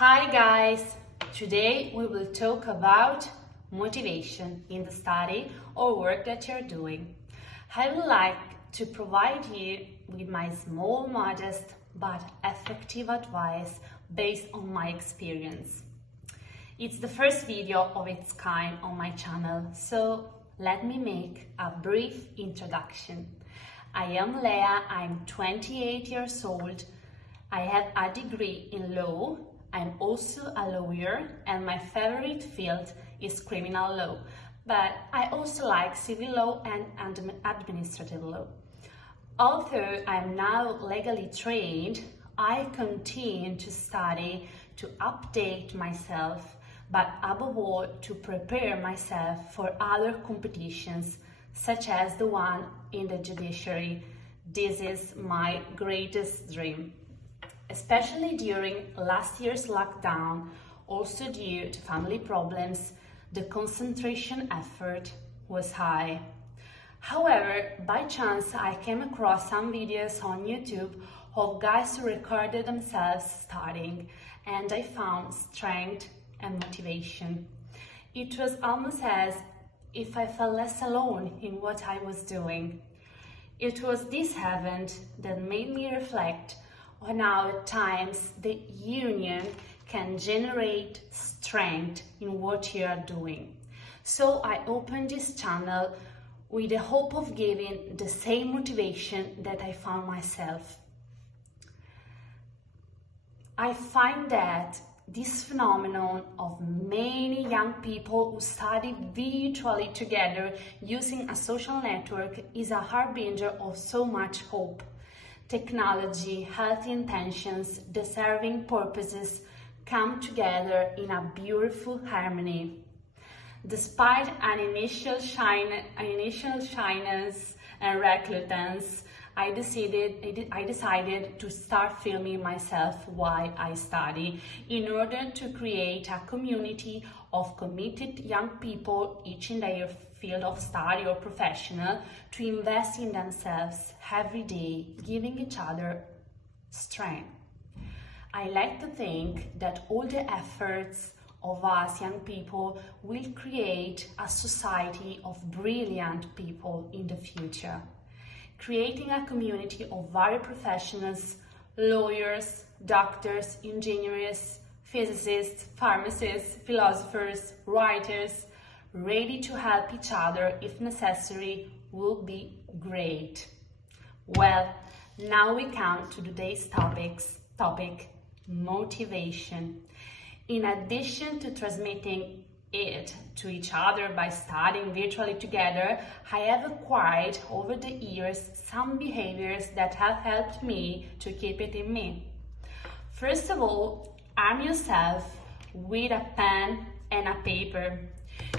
Hi guys! Today we will talk about motivation in the study or work that you're doing. I would like to provide you with my small, modest but effective advice based on my experience. It's the first video of its kind on my channel, so let me make a brief introduction. I am Lea, I'm 28 years old, I have a degree in law. I'm also a lawyer and my favorite field is criminal law, but I also like civil law and administrative law. Although I'm now legally trained, I continue to study to update myself, but above all to prepare myself for other competitions, such as the one in the judiciary. This is my greatest dream. Especially during last year's lockdown, also due to family problems, the concentration effort was high. However, by chance I came across some videos on YouTube of guys who recorded themselves studying, and I found strength and motivation. It was almost as if I felt less alone in what I was doing. It was this event that made me reflect on how at times the union can generate strength in what you are doing. So I opened this channel with the hope of giving the same motivation that I found myself. I find that this phenomenon of many young people who study virtually together using a social network is a harbinger of so much hope. Technology, healthy intentions, deserving purposes come together in a beautiful harmony. Despite an initial shyness and reluctance, I decided to start filming myself while I study in order to create a community of committed young people, each in their field of study or professional, to invest in themselves every day, giving each other strength. I like to think that all the efforts of us young people will create a society of brilliant people in the future, creating a community of varied professionals, lawyers, doctors, engineers, physicists, pharmacists, philosophers, writers, ready to help each other if necessary, will be great. Well, now we come to today's topic, motivation. In addition to transmitting it to each other by studying virtually together, I have acquired over the years some behaviors that have helped me to keep it in me. First of all, arm yourself with a pen and a paper.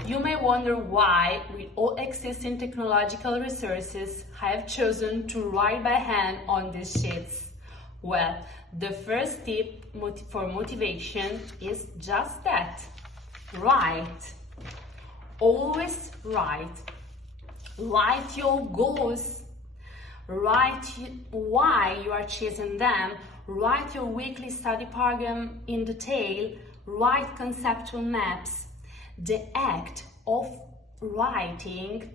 You may wonder why, with all existing technological resources, I have chosen to write by hand on these sheets. Well, the first tip for motivation is just that. Write. Always write. Write your goals. Write why you are chasing them. Write your weekly study program in detail. Write conceptual maps. The act of writing,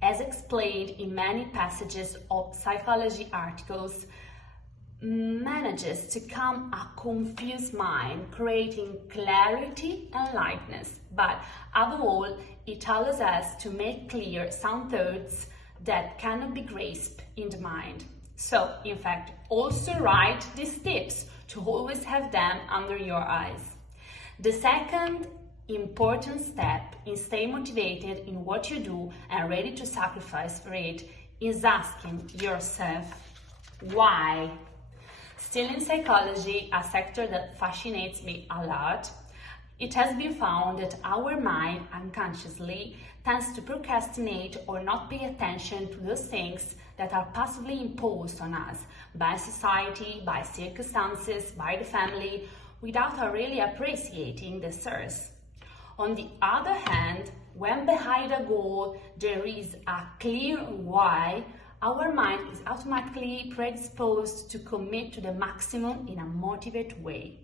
as explained in many passages of psychology articles, manages to calm a confused mind, creating clarity and lightness. But above all, it allows us to make clear some thoughts that cannot be grasped in the mind. So, in fact, also write these tips to always have them under your eyes. The second important step in staying motivated in what you do and ready to sacrifice for it is asking yourself, why? Still in psychology, a sector that fascinates me a lot, it has been found that our mind unconsciously tends to procrastinate or not pay attention to those things that are possibly imposed on us by society, by circumstances, by the family, without really appreciating the source. On the other hand, when behind a goal there is a clear why, our mind is automatically predisposed to commit to the maximum in a motivated way.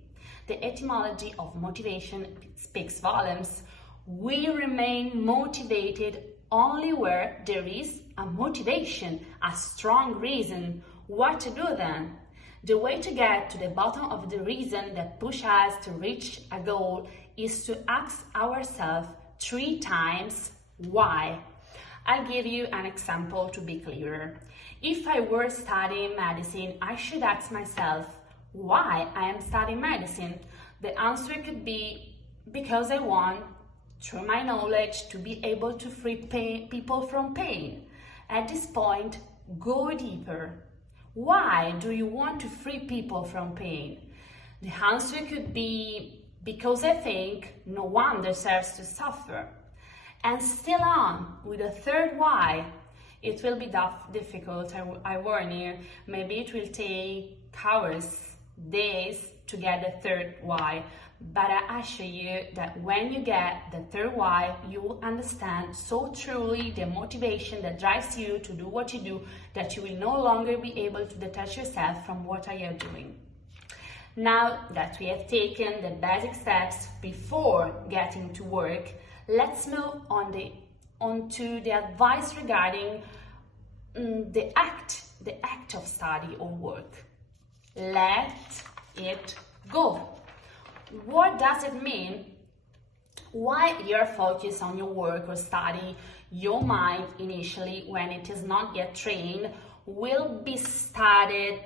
The etymology of motivation speaks volumes. We remain motivated only where there is a motivation, a strong reason. What to do then? The way to get to the bottom of the reason that pushes us to reach a goal is to ask ourselves 3 times why. I'll give you an example to be clearer. If I were studying medicine, I should ask myself why I am studying medicine. The answer could be because I want, through my knowledge, to be able to free people from pain. At this point, go deeper. Why do you want to free people from pain? The answer could be because I think no one deserves to suffer. And still on with a third why. It will be difficult, I warn you. Maybe it will take hours, days to get the third why. But I assure you that when you get the third why, you will understand so truly the motivation that drives you to do what you do that you will no longer be able to detach yourself from what you are doing. Now that we have taken the basic steps before getting to work, let's move on to the advice regarding the act of study or work. Let it go. What does it mean? While you're focused on your work or study, your mind initially, when it is not yet trained, will be started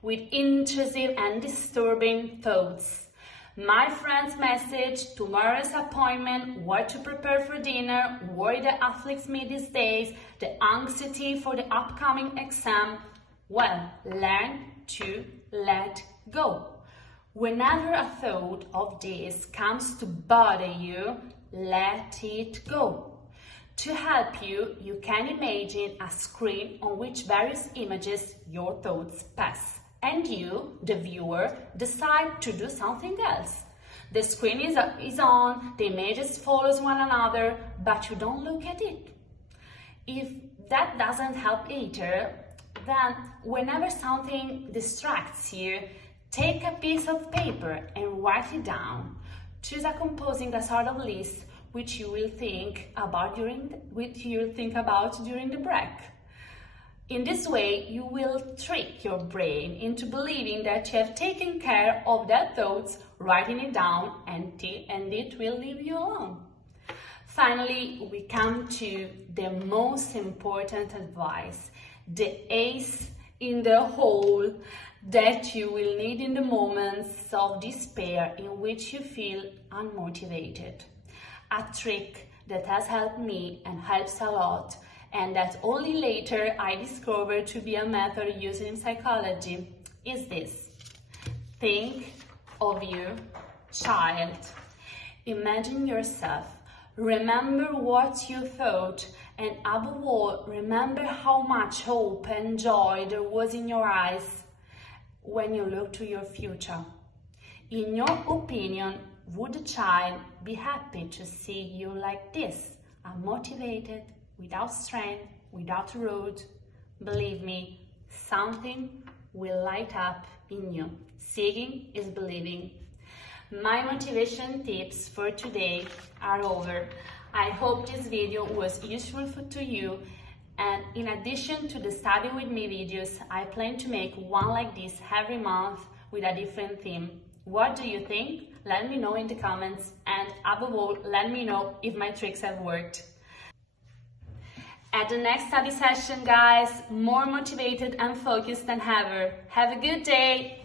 with intrusive and disturbing thoughts. My friend's message, tomorrow's appointment, what to prepare for dinner, worry that afflicts me these days, the anxiety for the upcoming exam. Well, learn to let go. Whenever a thought of this comes to bother you, let it go. To help you, you can imagine a screen on which various images your thoughts pass. And you, the viewer, decide to do something else. The screen is on, the images follow one another, but you don't look at it. If that doesn't help either, then whenever something distracts you, take a piece of paper and write it down. Choose composing a sort of list which you will think about during the break. In this way, you will trick your brain into believing that you have taken care of their thoughts, writing it down, and it will leave you alone. Finally, we come to the most important advice, the ace in the hole that you will need in the moments of despair in which you feel unmotivated. A trick that has helped me and helps a lot, and that only later I discovered to be a method used in psychology, is this. Think of your child. Imagine yourself. Remember what you thought, and above all, remember how much hope and joy there was in your eyes when you look to your future. In your opinion, would a child be happy to see you like this, unmotivated, without strength, without root? Believe me, something will light up in you. Seeing is believing. My motivation tips for today are over. I hope this video was useful to you. And in addition to the study with me videos, I plan to make one like this every month with a different theme. What do you think? Let me know in the comments, and above all, let me know if my tricks have worked. At the next study session, guys, more motivated and focused than ever. Have a good day!